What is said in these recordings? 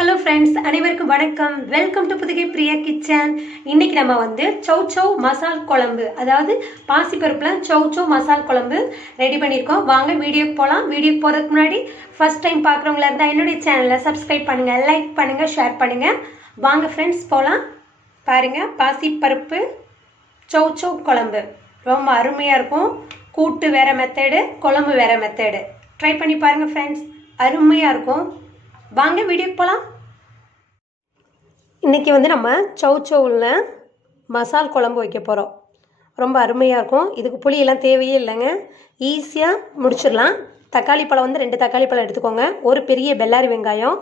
Hello friends, அனைவருக்கும் வணக்கம். Welcome to Pudugai Priya kitchen. இன்னைக்கு நம்ம வந்து சௌ மசால் குழம்பு, அதாவது பாசிப்பருப்புல சௌ மசால் குழம்பு ரெடி பண்ணியிருக்கோம். வாங்க வீடியோக்கு போகலாம். வீடியோக்கு போகிறதுக்கு முன்னாடி ஃபர்ஸ்ட் டைம் பார்க்குறவங்களா இருந்தால் என்னுடைய சேனலை சப்ஸ்கிரைப் பண்ணுங்கள், லைக் பண்ணுங்கள், ஷேர் பண்ணுங்கள். வாங்க ஃப்ரெண்ட்ஸ் போகலாம். பாருங்கள், பாசிப்பருப்பு சௌ குழம்பு ரொம்ப அருமையாக இருக்கும். கூட்டு வேறு மெத்தேடு, குழம்பு வேறு மெத்தேடு. ட்ரை பண்ணி பாருங்கள் ஃப்ரெண்ட்ஸ், அருமையாக இருக்கும். வாங்க வீடியோக்கு போகலாம். இன்றைக்கி வந்து நம்ம சௌவில் மசால் குழம்பு வைக்க போகிறோம். ரொம்ப அருமையாக இருக்கும். இதுக்கு புளியெல்லாம் தேவையே இல்லைங்க, ஈஸியாக முடிச்சிடலாம். தக்காளி பழம் வந்து 2 தக்காளி பழம் எடுத்துக்கோங்க. ஒரு பெரிய பெல்லாரி வெங்காயம்,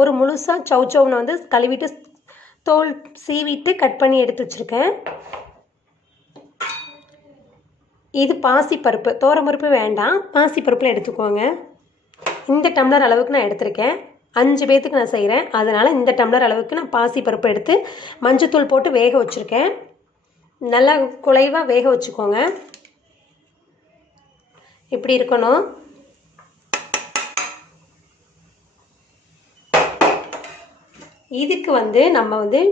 ஒரு முழுசாக சௌனை வந்து கழுவிட்டு தோல் சீவிட்டு கட் பண்ணி எடுத்து வச்சுருக்கேன். இது பாசிப்பருப்பு, தோரம்பருப்பு வேண்டாம், பாசிப்பருப்பில் எடுத்துக்கோங்க. இந்த டம்ளர் அளவுக்கு நான் எடுத்திருக்கேன். 5 பேத்துக்கு நான் செய்கிறேன், அதனால் இந்த டம்ளர் அளவுக்கு நான் பாசிப்பருப்பு எடுத்து மஞ்சத்தூள் போட்டு வேக வச்சுருக்கேன். நல்லா குழைவாக வேக வச்சுக்கோங்க. இப்படி இருக்கணும். இதுக்கு வந்து நம்ம வந்து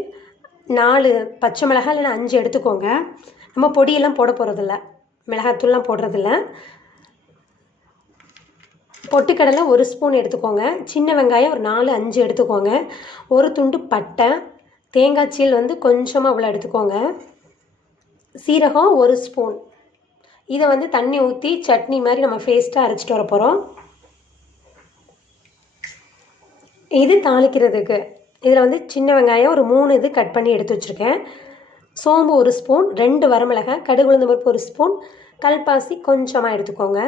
4 பச்சை மிளகாய் இல்லைன்னா 5 எடுத்துக்கோங்க. நம்ம பொடியெல்லாம் போட போகிறதில்ல, மிளகாத்தூள்லாம் போடுறதில்ல. பொட்டுக்கடலை 1 ஸ்பூன் எடுத்துக்கோங்க. சின்ன வெங்காயம் ஒரு 4-5 எடுத்துக்கோங்க. ஒரு துண்டு பட்டை, தேங்காய் சீல் வந்து கொஞ்சமாக அவ்வளோ எடுத்துக்கோங்க. சீரகம் 1 ஸ்பூன். இதை வந்து தண்ணி ஊற்றி சட்னி மாதிரி நம்ம பேஸ்ட்டாக அரைச்சிட்டு வர போகிறோம். இது தாளிக்கிறதுக்கு இதில் வந்து சின்ன வெங்காயம் ஒரு 3 இது கட் பண்ணி எடுத்து வச்சுருக்கேன். சோம்பு 1 ஸ்பூன், 2 வரமிளகாய், கடுகு உளுந்தம் பருப்பு 1 ஸ்பூன், கல்பாசி கொஞ்சமாக எடுத்துக்கோங்க.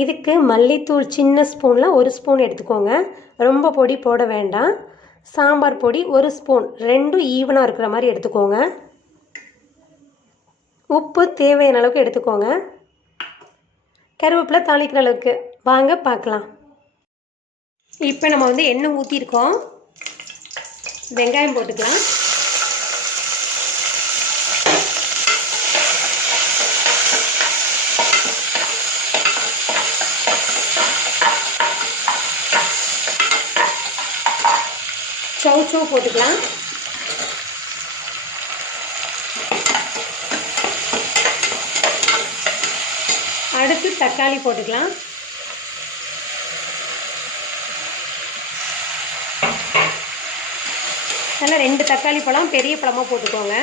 இதுக்கு மல்லித்தூள் சின்ன ஸ்பூனில் 1 ஸ்பூன் எடுத்துக்கோங்க. ரொம்ப பொடி போட வேண்டாம். சாம்பார் பொடி 1 ஸ்பூன், 2 ஈவனாக இருக்கிற மாதிரி எடுத்துக்கோங்க. உப்பு தேவையான அளவுக்கு எடுத்துக்கோங்க. கருவேப்பிலை தாளிக்கிற அளவுக்கு. வாங்க பார்க்கலாம். இப்போ நம்ம வந்து எண்ணெய் ஊற்றிருக்கோம். வெங்காயம் போட்டுக்கலாம். சௌ போட்டுக்கலாம். அடுத்து தக்காளி போட்டுக்கலாம். நல்லா 2 தக்காளி பழம், பெரிய பழமாக போட்டுக்கோங்க.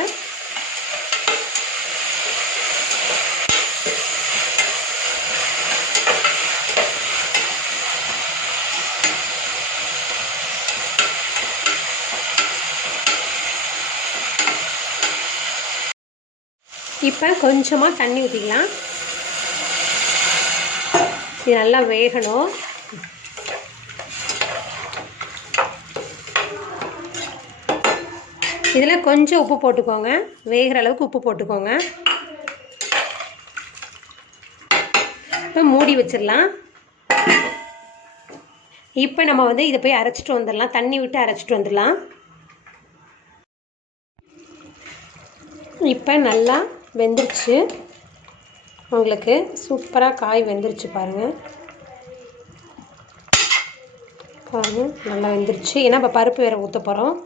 இப்போ கொஞ்சமாக தண்ணி ஊற்றிக்கலாம். இது நல்லா வேகணும். இதில் கொஞ்சம் உப்பு போட்டுக்கோங்க, வேகிற அளவுக்கு உப்பு போட்டுக்கோங்க. இப்போ மூடி வச்சிடலாம். இப்போ நம்ம வந்து இதை போய் அரைச்சிட்டு வந்துடலாம், தண்ணி விட்டு அரைச்சிட்டு வந்துடலாம். இப்போ நல்லா வெந்துருச்சு. உங்களுக்கு சூப்பராக காய் வெந்துருச்சு பாருங்கள். பாருங்கள், நல்லா வெந்துருச்சு. ஏன்னா இப்போ பருப்பு வேறு ஊற்ற போகிறோம்.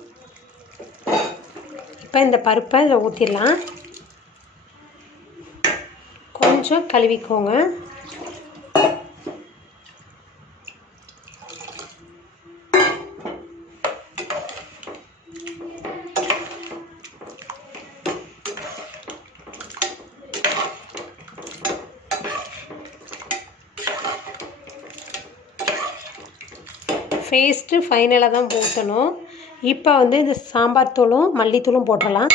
இப்போ இந்த பருப்பை இதில் ஊற்றிடலாம். கொஞ்சம் கழுவிக்கோங்க. பேஸ்ட்டு ஃபைனலாக தான் போட்டணும். இப்போ வந்து இந்த சாம்பார் தூளும் மல்லித்தூளும் போட்டுடலாம்.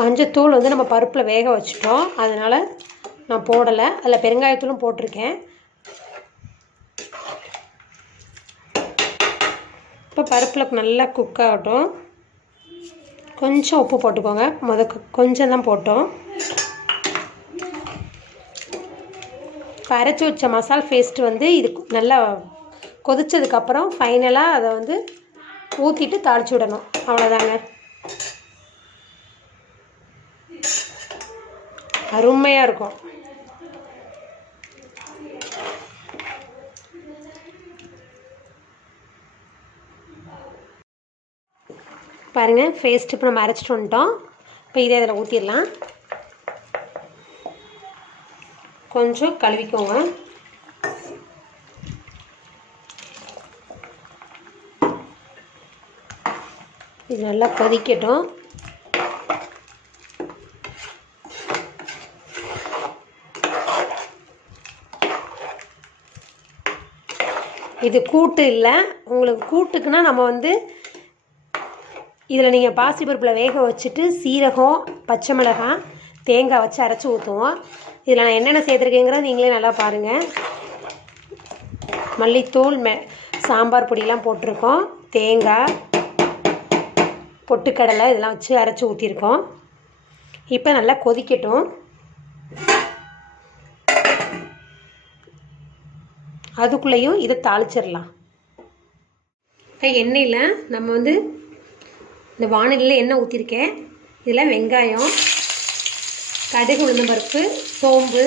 மஞ்சத்தூள் வந்து நம்ம பருப்பில் வேக வச்சுட்டோம், அதனால் நான் போடலை. அதில் பெருங்காயத்தூளும் போட்டிருக்கேன். இப்போ பருப்பில் நல்லா குக் ஆகட்டும். கொஞ்சம் உப்பு போட்டுக்கோங்க. கொஞ்சம் தான் போட்டோம். இப்போ அரைச்சி வச்ச மசால் பேஸ்ட்டு வந்து இது நல்லா கொதித்ததுக்கப்புறம் ஃபைனலாக அதை வந்து ஊற்றிட்டு தாளித்து விடணும். அவ்வளோதாங்க. அருமையாக இருக்கும். பாருங்கள் பேஸ்ட் இப்போ நம்ம அரைச்சிட்டு வந்துட்டோம். இப்போ இதே அதில் ஊற்றிடலாம். கொஞ்சம் கழுவிக்கோங்க. இது நல்லா கொதிக்கட்டும். இது கூட்டு இல்லை, உங்களுக்கு கூட்டுக்குன்னா நம்ம இதில் நீங்கள் பாசிப்பருப்பில் வேக வச்சுட்டு சீரகம், பச்சை மிளகாய், தேங்காய் வச்சு அரைச்சி ஊற்றுவோம். இதில் நான் என்னென்ன சேர்த்துருக்கேங்கிறத நீங்களே நல்லா பாருங்கள். மல்லித்தூள், சாம்பார் பொடியெலாம் போட்டிருக்கோம், தேங்காய், பொட்டுக்கடலை இதெல்லாம் வச்சு அரைச்சி ஊற்றிருக்கோம். இப்போ நல்லா கொதிக்கட்டும். அதுக்குள்ளேயும் இதை தாளிச்சிடலாம். இப்போ எண்ணெயில் நம்ம இந்த வானலியில் எண்ணெய் ஊற்றிருக்கேன். இதில் வெங்காயம், கடுகு, உளுந்தம்பருப்பு, சோம்பு,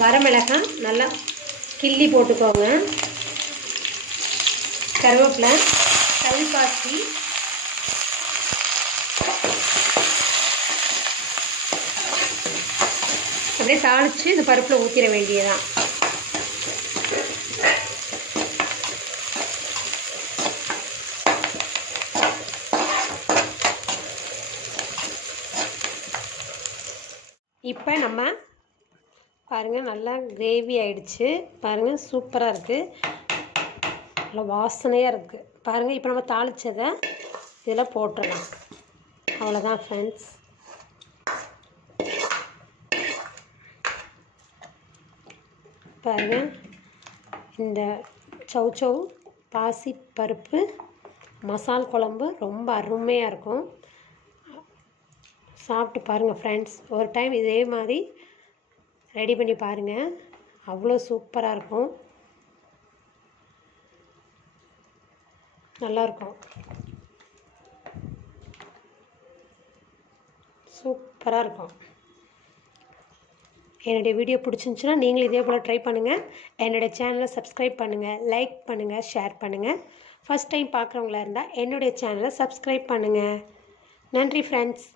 வரமிளகாய் நல்லா கிள்ளி போட்டுக்கோங்க, கருவேப்பிலை, கல்பாசி, அப்படியே தாளித்து இந்த பருப்பில் ஊற்றிட வேண்டியதான். இப்போ நம்ம பாருங்கள் நல்லா கிரேவி ஆகிடுச்சு. பாருங்கள் சூப்பராக இருக்குது, நல்லா வாசனையாக இருக்குது. பாருங்கள் இப்போ நம்ம தாளித்ததை இதில் போட்டுடலாம். அவ்வளோதான் ஃப்ரெண்ட்ஸ். பாருங்கள் இந்த சௌசௌ பாசி பருப்பு மசால் குழம்பு ரொம்ப அருமையாக இருக்கும். சாப்பிட்டு பாருங்கள் ஃப்ரெண்ட்ஸ். ஒரு டைம் இதே மாதிரி ரெடி பண்ணி பாருங்கள், அவ்வளோ சூப்பராக இருக்கும், நல்லாயிருக்கும், சூப்பராக இருக்கும். என்னுடைய வீடியோ பிடிச்சிருந்துச்சுன்னா நீங்களும் இதே போல் ட்ரை பண்ணுங்கள். என்னுடைய சேனலை சப்ஸ்கிரைப் பண்ணுங்கள், லைக் பண்ணுங்கள், ஷேர் பண்ணுங்கள். ஃபஸ்ட் டைம் பார்க்குறவங்களா இருந்தால் என்னுடைய சேனலை சப்ஸ்கிரைப் பண்ணுங்கள். நன்றி ஃப்ரெண்ட்ஸ்.